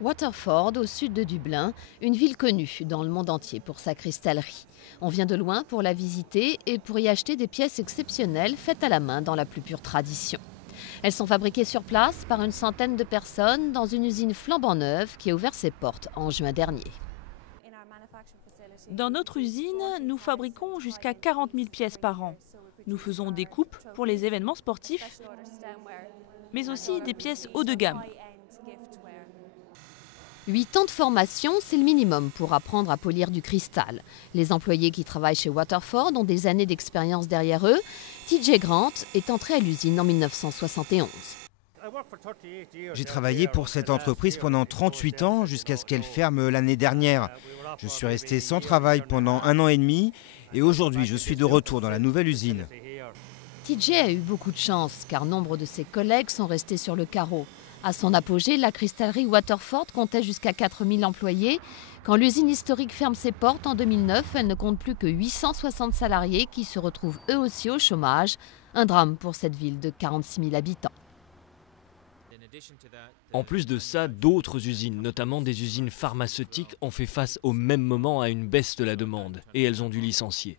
Waterford, au sud de Dublin, une ville connue dans le monde entier pour sa cristallerie. On vient de loin pour la visiter et pour y acheter des pièces exceptionnelles faites à la main dans la plus pure tradition. Elles sont fabriquées sur place par une centaine de personnes dans une usine flambant neuve qui a ouvert ses portes en juin dernier. Dans notre usine, nous fabriquons jusqu'à 40 000 pièces par an. Nous faisons des coupes pour les événements sportifs, mais aussi des pièces haut de gamme. 8 ans de formation, c'est le minimum pour apprendre à polir du cristal. Les employés qui travaillent chez Waterford ont des années d'expérience derrière eux. TJ Grant est entré à l'usine en 1971. J'ai travaillé pour cette entreprise pendant 38 ans jusqu'à ce qu'elle ferme l'année dernière. Je suis resté sans travail pendant 1 an et demi et aujourd'hui je suis de retour dans la nouvelle usine. TJ a eu beaucoup de chance car nombre de ses collègues sont restés sur le carreau. À son apogée, la cristallerie Waterford comptait jusqu'à 4000 employés. Quand l'usine historique ferme ses portes en 2009, elle ne compte plus que 860 salariés qui se retrouvent eux aussi au chômage. Un drame pour cette ville de 46 000 habitants. En plus de ça, d'autres usines, notamment des usines pharmaceutiques, ont fait face au même moment à une baisse de la demande et elles ont dû licencier.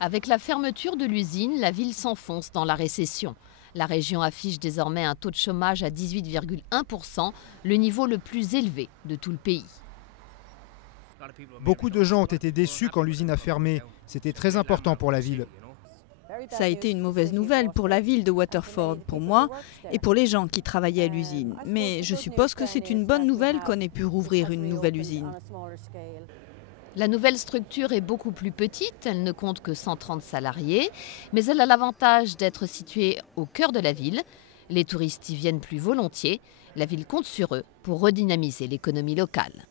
Avec la fermeture de l'usine, la ville s'enfonce dans la récession. La région affiche désormais un taux de chômage à 18,1%, le niveau le plus élevé de tout le pays. Beaucoup de gens ont été déçus quand l'usine a fermé. C'était très important pour la ville. Ça a été une mauvaise nouvelle pour la ville de Waterford, pour moi et pour les gens qui travaillaient à l'usine. Mais je suppose que c'est une bonne nouvelle qu'on ait pu rouvrir une nouvelle usine. La nouvelle structure est beaucoup plus petite, elle ne compte que 130 salariés, mais elle a l'avantage d'être située au cœur de la ville. Les touristes y viennent plus volontiers. La ville compte sur eux pour redynamiser l'économie locale.